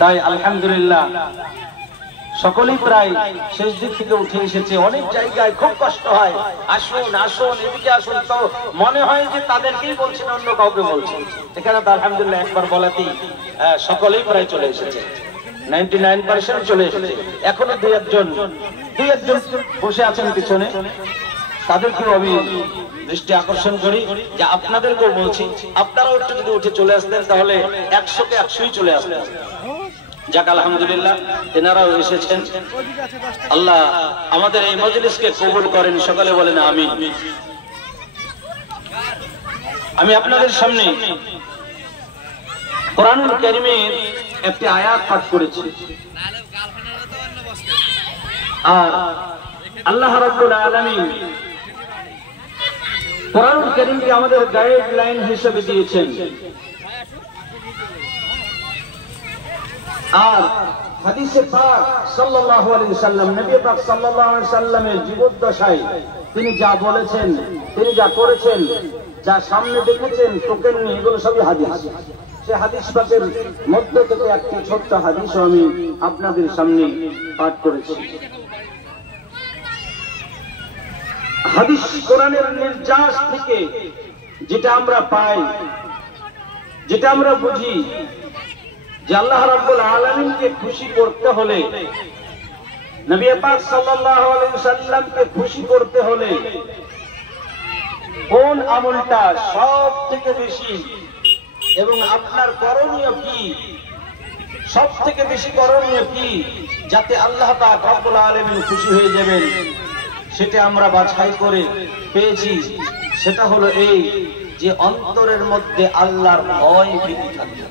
তাই আলহামদুলিল্লাহ সকলেই প্রায় শেষ দিক থেকে উঠে এসেছে। অনেক জায়গায় খুব কষ্ট হয়, আসুন আসুন এদিকে আসুন, তো মনে হয় যে তাদেরকেই বলছেন, অন্য কাউকে বলছেন। এখানে তো আলহামদুলিল্লাহ একবার বলাতেই সকলেই প্রায় চলে এসেছে, 99% চলে এসেছে। এখনো দুই একজন বসে আছেন পিছনে, তাদেরকেও আমি দৃষ্টি আকর্ষণ করি যে আপনাদেরকেও বলছি, আপনারাও একটু যদি উঠে চলে আসতেন তাহলে 100কে 100ই চলে আসতেন। যাক আলহামদুলিল্লাহ এনারাও এসেছেন। আল্লাহ আমাদের এই মজলিসকে কবুল করেন, সকালে বলেন আমিন। আমি আপনাদের সামনে কোরআনুল কারীমের একটি আয়াত পাঠ করেছি, আর আল্লাহ রাব্বুল আলামিন কোরআনুল কারীমকে আমাদের গাইডলাইন হিসেবে দিয়েছেন। আর হাদিসে পাক সাল্লাল্লাহু আলাইহি ওয়াসাল্লাম, নবী পাক সাল্লাল্লাহু আলাইহি ওয়াসাল্লামের জীবদ্দশায় তিনি যা বলেছেন, তিনি যা করেছেন, যা সামনে দেখেছেন, টোকেননি, এগুলো সবই হাদিস। সেই হাদিস পাকের মধ্য থেকে একটি ছোট্ট হাদিসও আমি আপনাদের সামনে পাঠ করেছি। হাদিস কোরআনের নির্যাস থেকে যেটা আমরা পাই, যেটা আমরা বুঝি যে আল্লাহ রাব্বুল আলামিনকে খুশি করতে হলে, নবী পাক সাল্লাল্লাহু আলাইহি ওয়াসাল্লামকে খুশি করতে হলে কোন আমলটা সব থেকে বেশি এবং আপনার করণীয় কি, সব থেকে বেশি করণীয় কি, যাতে আল্লাহ পাক রব্বুল আলামিন খুশি হয়ে যাবেন, সেটা আমরা বাছাই করে পেয়েছি। সেটা হলো এই যে অন্তরের মধ্যে আল্লাহর ভয় ভীতি থাকবে।